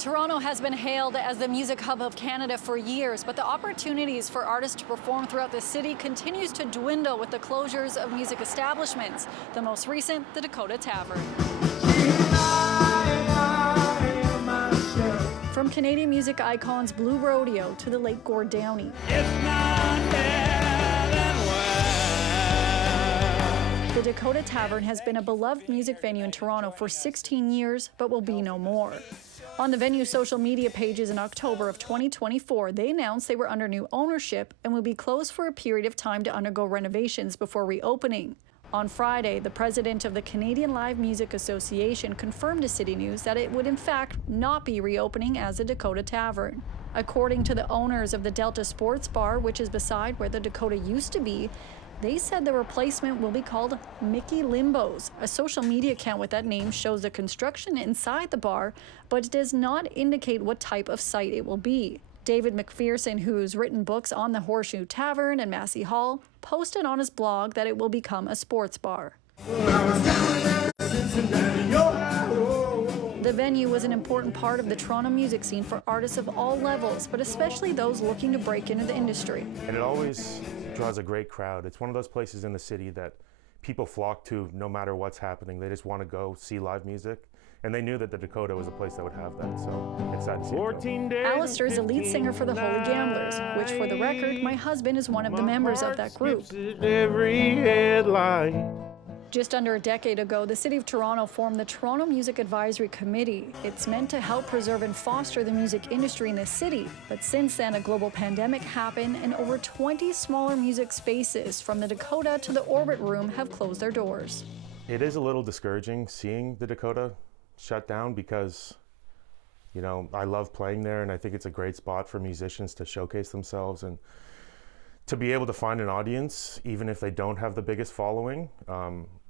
Toronto has been hailed as the music hub of Canada for years, but the opportunities for artists to perform throughout the city continues to dwindle with the closures of music establishments. The most recent, the Dakota Tavern. From Canadian music icons Blue Rodeo to the late Gord Downie. The Dakota Tavern has been a beloved music venue in Toronto for 16 years, but will be no more. On the venue's social media pages in October of 2024, they announced they were under new ownership and will be closed for a period of time to undergo renovations before reopening. On Friday, the president of the Canadian Live Music Association confirmed to CityNews that it would in fact not be reopening as the Dakota Tavern. According to the owners of the Delta Sports Bar, which is beside where the Dakota used to be, they said the replacement will be called Mickey Limbo's. A social media account with that name shows the construction inside the bar, but does not indicate what type of site it will be. David McPherson, who's written books on the Horseshoe Tavern and Massey Hall, posted on his blog that it will become a sports bar. The venue was an important part of the Toronto music scene for artists of all levels, but especially those looking to break into the industry. And it always draws a great crowd. It's one of those places in the city that people flock to no matter what's happening. They just want to go see live music. And they knew that the Dakota was a place that would have that, so it's sad to see it go. Alistair is the lead singer for the Holy Gamblers, which, for the record, my husband is one of the members of that group. Just under a decade ago, the City of Toronto formed the Toronto Music Advisory Committee. It's meant to help preserve and foster the music industry in the city. But since then, a global pandemic happened, and over 20 smaller music spaces, from the Dakota to the Orbit Room, have closed their doors. It is a little discouraging seeing the Dakota shut down because, you know, I love playing there, and I think it's a great spot for musicians to showcase themselves and to be able to find an audience, even if they don't have the biggest following.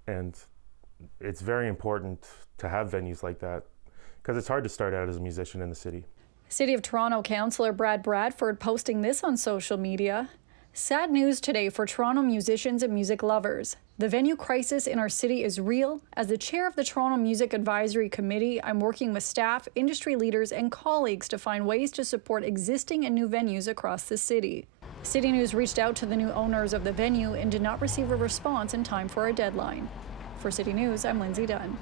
And it's very important to have venues like that because it's hard to start out as a musician in the city. City of Toronto Councillor Brad Bradford posting this on social media. Sad news today for Toronto musicians and music lovers. The venue crisis in our city is real. As the chair of the Toronto Music Advisory Committee, I'm working with staff, industry leaders, and colleagues to find ways to support existing and new venues across the city. CityNews reached out to the new owners of the venue and did not receive a response in time for a deadline. For CityNews, I'm Lindsay Dunn.